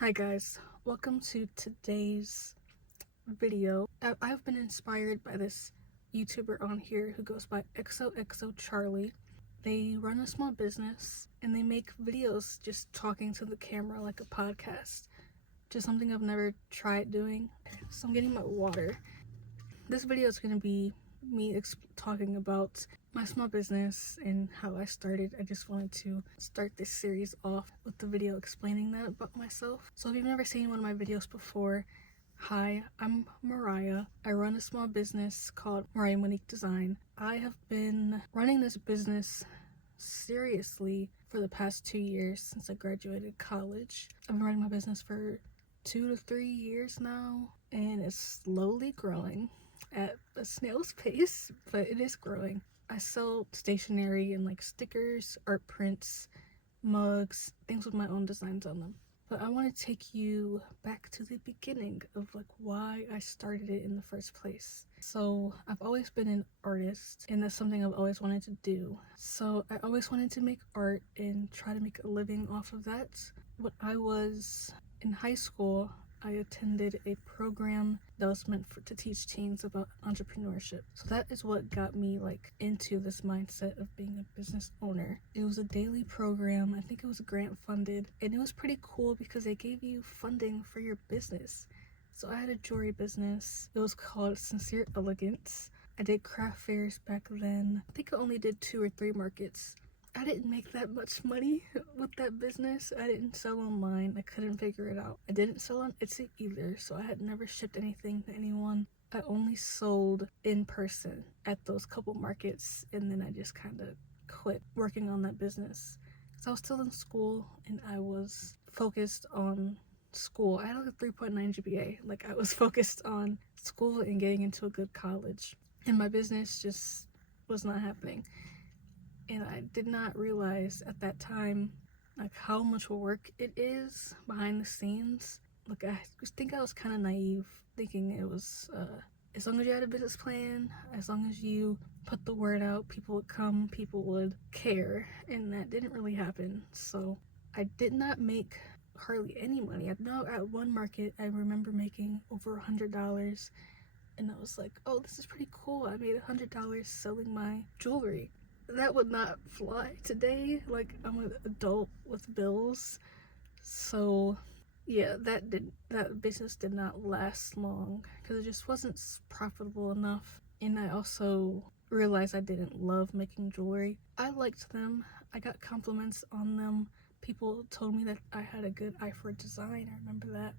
Hi guys, welcome to today's video. I've been inspired by this YouTuber on here who goes by XOXO Charlie. They run a small business and they make videos just talking to the camera like a podcast. Just something I've never tried doing. So I'm getting my water. This video is going to be me talking about my small business and how I started. I just wanted to start this series off with the video explaining that about myself. So if you've never seen one of my videos before, hi, I'm Mariah. I run a small business called Mariah Monique Design. I have been running this business seriously for the past 2 years since I graduated college. I've been running my business for 2 to 3 years now, and it's slowly growing at a snail's pace, but it is growing. I sell stationery and like stickers, art prints, mugs, things with my own designs on them. But I want to take you back to the beginning of like why I started it in the first place. So I've always been an artist, and that's something I've always wanted to do. So I always wanted to make art and try to make a living off of that. When I was in high school, I attended a program that was meant to teach teens about entrepreneurship. So that is what got me like into this mindset of being a business owner. It was a daily program. I think it was grant funded, and it was pretty cool because they gave you funding for your business. So I had a jewelry business. It was called Sincere Elegance. I did craft fairs back then. I think I only did 2 or 3 markets. I didn't make that much money with that business. I didn't sell online. I couldn't figure it out. I didn't sell on Etsy either, so I had never shipped anything to anyone. I only sold in person at those couple markets, and then I just kind of quit working on that business. So I was still in school, and I was focused on school. I had like a 3.9 GPA. Like, I was focused on school and getting into a good college, and my business just was not happening. And I did not realize at that time like how much work it is behind the scenes. Like, I just think I was kind of naive, thinking it was as long as you had a business plan, as long as you put the word out, people would come, people would care, and that didn't really happen. So I did not make hardly any money. I know at one market I remember making over $100, and I was like, oh, this is pretty cool. I made $100 selling my jewelry. That would not fly today. Like, I'm an adult with bills. So yeah, that business did not last long because it just wasn't profitable enough. And I also realized I didn't love making jewelry. I liked them. I got compliments on them. People told me that I had a good eye for design. I remember that.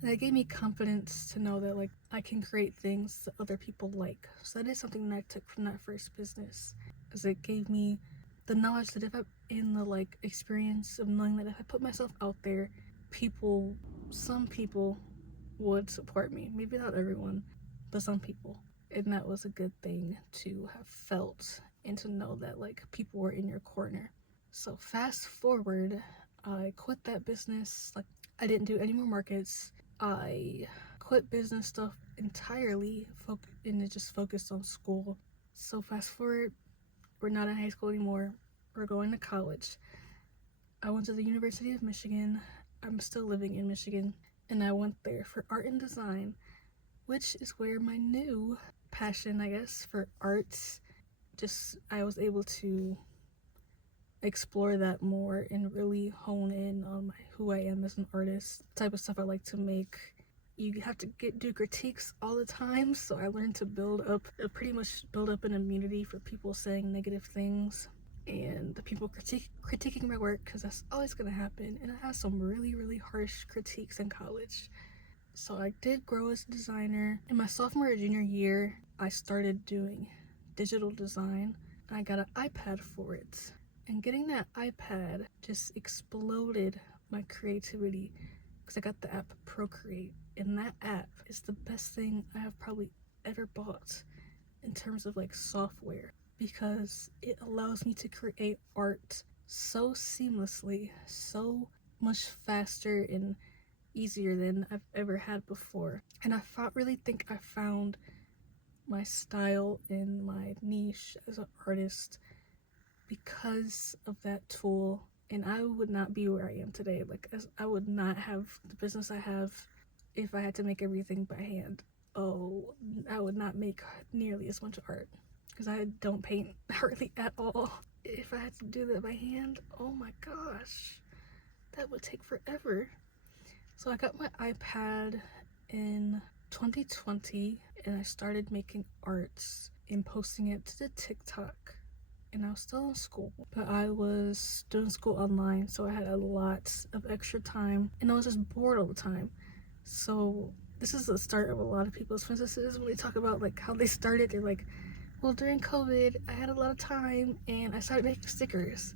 And it gave me confidence to know that like I can create things that other people like. So that is something that I took from that first business, because it gave me the knowledge that in the like experience of knowing that if I put myself out there, some people would support me. Maybe not everyone, but some people. And that was a good thing to have felt, and to know that like people were in your corner. So fast forward, I quit that business. Like, I didn't do any more markets. I quit business stuff entirely and it just focused on school. So fast forward, we're not in high school anymore. We're going to college. I went to the University of Michigan. I'm still living in Michigan, and I went there for art and design, which is where my new passion, I guess, for arts, I was able to explore that more and really hone in on who I am as an artist, the type of stuff I like to make. You have to do critiques all the time, so I learned to pretty much build up an immunity for people saying negative things and the people critiquing my work, because that's always going to happen. And I had some really, really harsh critiques in college. So I did grow as a designer. In my sophomore or junior year, I started doing digital design, and I got an iPad for it. And getting that iPad just exploded my creativity, because I got the app Procreate, and that app is the best thing I have probably ever bought in terms of like software, because it allows me to create art so seamlessly, so much faster and easier than I've ever had before. And I really think I found my style and my niche as an artist because of that tool and I would not be where I am today. Like, I would not have the business I have if I had to make everything by hand. Oh, I would not make nearly as much art because I don't paint hardly at all. If I had to do that by hand, oh my gosh, that would take forever. So I got my iPad in 2020 and I started making arts and posting it to the TikTok. And I was still in school, but I was doing school online, so I had a lot of extra time and I was just bored all the time. So this is the start of a lot of people's businesses. When they talk about like how they started, they're like, well, during COVID I had a lot of time and I started making stickers.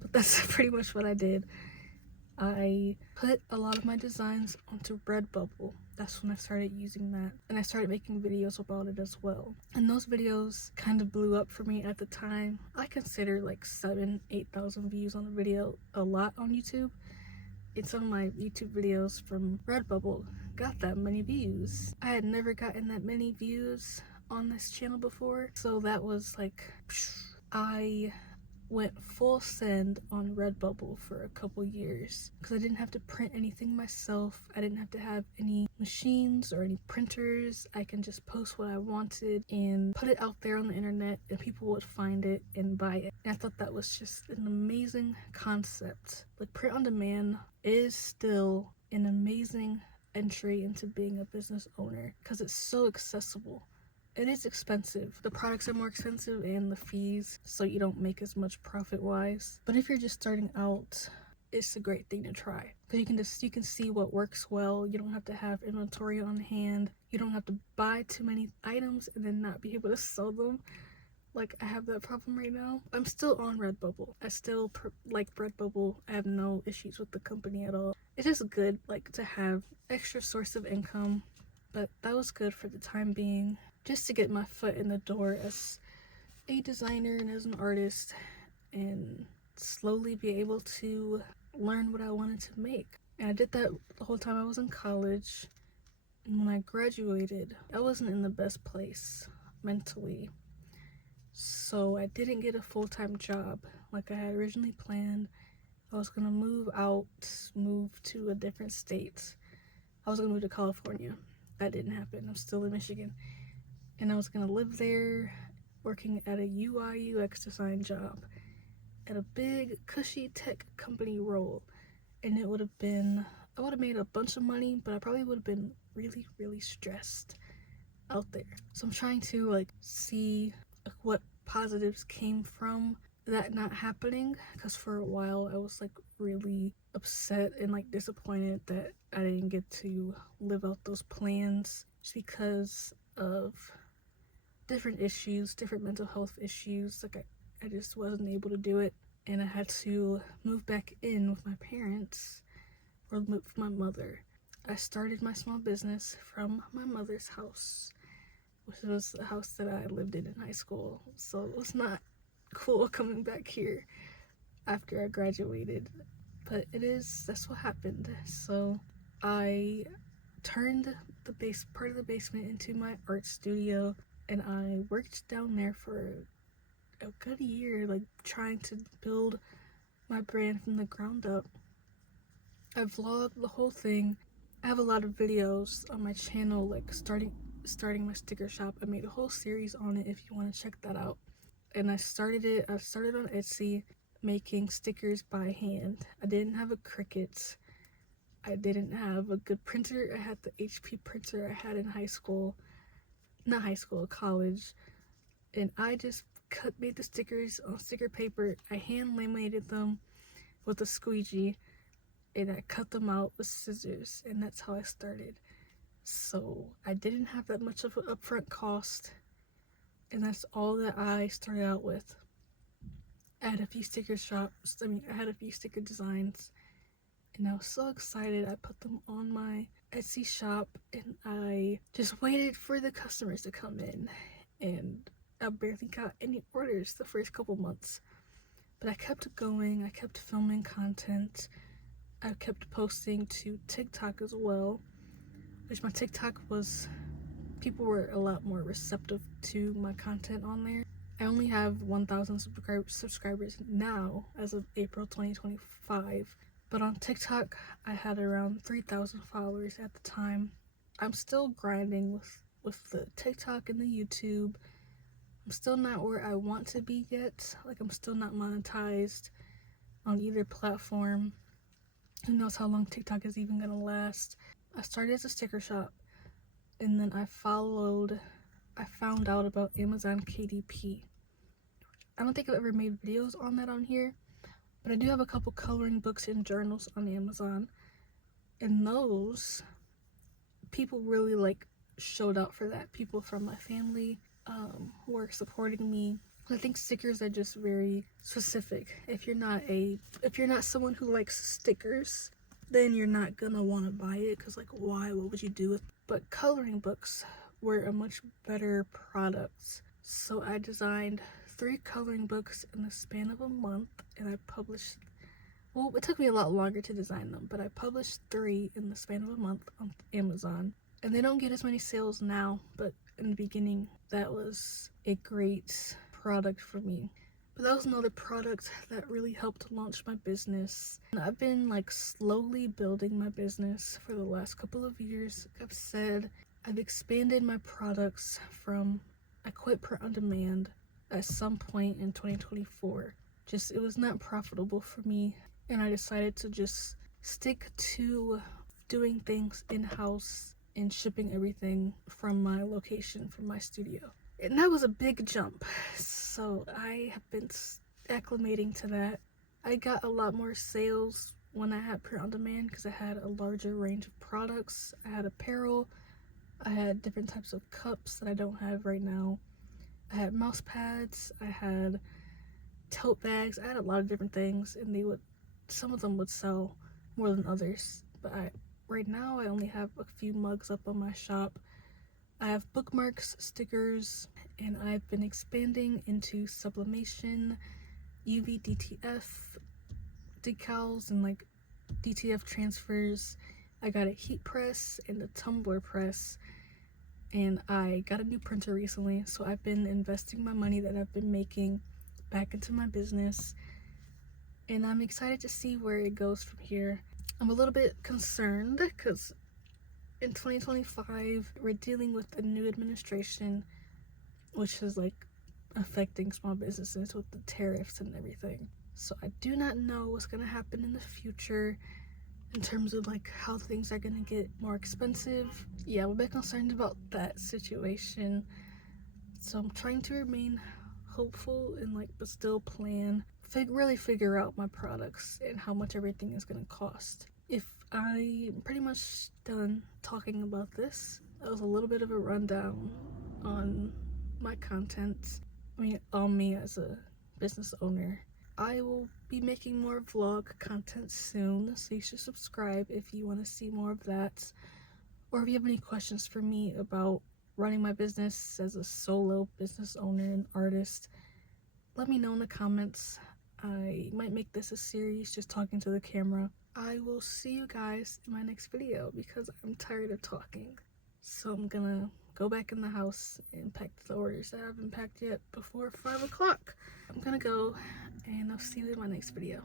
But that's pretty much what I did. I put a lot of my designs onto Redbubble. That's when I started using that, and I started making videos about it as well. And those videos kind of blew up for me at the time. I consider like 7,000-8,000 views on a video a lot on YouTube. And some of my YouTube videos from Redbubble got that many views. I had never gotten that many views on this channel before, so that was like, I went full send on Redbubble for a couple years because I didn't have to print anything myself. I didn't have to have any machines or any printers. I can just post what I wanted and put it out there on the internet and people would find it and buy it. And I thought that was just an amazing concept. Like, print on demand is still an amazing entry into being a business owner because it's so accessible. It is expensive. The products are more expensive and the fees, so you don't make as much profit wise. But if you're just starting out, it's a great thing to try because you can see what works well. You don't have to have inventory on hand. You don't have to buy too many items and then not be able to sell them. Like, I have that problem right now. I'm still on Redbubble. I still like Redbubble. I have no issues with the company at all. It's just good, like, to have extra source of income. But that was good for the time being, just to get my foot in the door as a designer and as an artist, and slowly be able to learn what I wanted to make. And I did that the whole time I was in college. And when I graduated, I wasn't in the best place mentally. So I didn't get a full-time job like I had originally planned. I was gonna move to a different state. I was gonna move to California. That didn't happen. I'm still in Michigan. And I was gonna live there working at a UI UX design job at a big cushy tech company role. And I would have made a bunch of money, but I probably would have been really, really stressed out there. So I'm trying to like see what positives came from that not happening, because for a while I was like really upset and like disappointed that I didn't get to live out those plans just because of different issues, different mental health issues. Like, I just wasn't able to do it, and I had to move back in with my parents, or move with my mother. I started my small business from my mother's house, which was the house that I lived in high school. So it was not cool coming back here after I graduated, but that's what happened. So I turned part of the basement into my art studio, and I worked down there for a good year, like trying to build my brand from the ground up. I vlogged the whole thing. I have a lot of videos on my channel, like starting my sticker shop. I made a whole series on it if you want to check that out. And I started on Etsy making stickers by hand. I didn't have a Cricut. I didn't have a good printer. I had the HP printer I had in college. And I just made the stickers on sticker paper. I hand laminated them with a squeegee, and I cut them out with scissors, and that's how I started. So I didn't have that much of an upfront cost, and that's all that I started out with. I had a few sticker designs, and I was so excited. I put them on my Etsy shop, and I just waited for the customers to come in, and I barely got any orders the first couple months. But I kept going. I kept filming content. I kept posting to TikTok as well, which my TikTok people were a lot more receptive to my content on there. I only have 1,000 subscribers now as of April 2025. But on TikTok, I had around 3,000 followers at the time. I'm still grinding with the TikTok and the YouTube. I'm still not where I want to be yet. Like, I'm still not monetized on either platform. Who knows how long TikTok is even gonna last. I started as a sticker shop, and then I found out about Amazon KDP. I don't think I've ever made videos on that on here, but I do have a couple coloring books and journals on Amazon, and those people really like showed out for that. People from my family were supporting me. I think stickers are just very specific. If you're not someone who likes stickers, then you're not gonna want to buy it, because like, why? What would you do with? But coloring books were a much better product. So I designed 3 coloring books in the span of a month, and I published, well, it took me a lot longer to design them, but I published 3 in the span of a month on Amazon. And they don't get as many sales now, but in the beginning, that was a great product for me. But that was another product that really helped launch my business. And I've been like slowly building my business for the last couple of years. Like I've said, I've expanded my products from, I quit print on demand at some point in 2024. It was not profitable for me, and I decided to just stick to doing things in-house and shipping everything from my location, from my studio. And that was a big jump, so I have been acclimating to that. I got a lot more sales when I had print on demand because I had a larger range of products. I had apparel, I had different types of cups that I don't have right now. I had mouse pads, I had tote bags, I had a lot of different things, and some of them would sell more than others. But right now I only have a few mugs up on my shop. I have bookmarks, stickers, and I've been expanding into sublimation, UV DTF decals, and like DTF transfers. I got a heat press and a tumbler press, and I got a new printer recently, so I've been investing my money that I've been making back into my business, and I'm excited to see where it goes from here. I'm a little bit concerned because in 2025 we're dealing with a new administration, which is like affecting small businesses with the tariffs and everything. So I do not know what's going to happen in the future in terms of like how things are going to get more expensive. Yeah, I'm a bit concerned about that situation, so I'm trying to remain hopeful and like, but still really figure out my products and how much everything is going to cost. If I'm pretty much done talking about this, that was a little bit of a rundown on my content. On me as a business owner. I will be making more vlog content soon, so you should subscribe if you want to see more of that. Or if you have any questions for me about running my business as a solo business owner and artist, let me know in the comments. I might make this a series, just talking to the camera. I will see you guys in my next video because I'm tired of talking. So I'm gonna go back in the house and pack the orders that I haven't packed yet before 5 o'clock. I'm gonna go, and I'll see you in my next video.